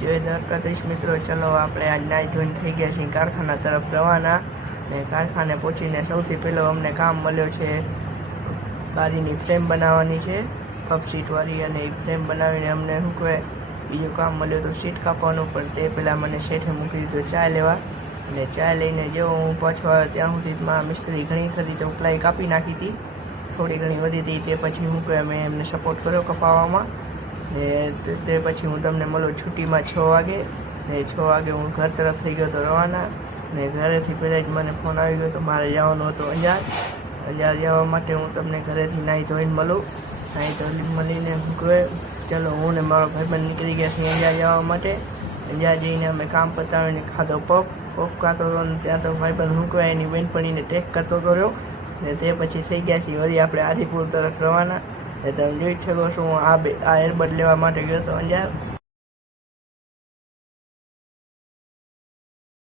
જય દ્વારકાધીશ મિત્રો, ચલો આપણે આજ નાહી ધોઈને થઈ ગયા છીએ કારખાના તરફ રવાના. ને કારખાને પહોંચીને સૌથી પહેલો અમને કામ મળ્યો છે ગાડીની ફ્રેમ બનાવવાની છે, કપ સીટવાળી. અને એ ફ્રેમ બનાવીને અમને શું કહેવાય બીજું કામ મળ્યું હતું સીટ કાપવાનું. પણ તે પહેલાં મને શેઠે મૂકી દીધું ચા લેવા. અને ચા લઈને જેવો હું પાછો આવ્યો ત્યાં સુધીમાં મિસ્ત્રી ઘણી ખરી ચોપલાઈ કાપી નાખી હતી, થોડી ઘણી વધી હતી. તે પછી હું કહેવાય મેં એમને સપોર્ટ કર્યો કપાવવામાં. ને તે પછી હું તમને મળું છૂટીમાં 6 વાગે. ને 6 વાગે હું ઘર તરફ થઈ ગયો હતો રવાના. ને ઘરેથી પહેલાં જ મને ફોન આવી ગયો તો મારે જવાનું હતું અંજાર જવા માટે. હું તમને ઘરેથી નાહી ધોઈને મળું. નાહી ધોઈને મળીને હું કહે ચાલો હું ને મારો ભાઈબંધ નીકળી ગયા છીએ અંજાર જવા માટે. અંજાર જઈને અમે કામ પતાવીને ખાધો પપ ખાતો હતો. ને ત્યાં તો ભાઈબંધ હું કહેવાય એની બેનપણીને ટેક કરતો હતો રહ્યો. ને તે પછી થઈ ગયા છીએ વળી આપણે આદિપુર તરફ રવાના. તમે જોઈ શકો છો હું આ એરબડ લેવા માટે ગયો હતો અંજાર.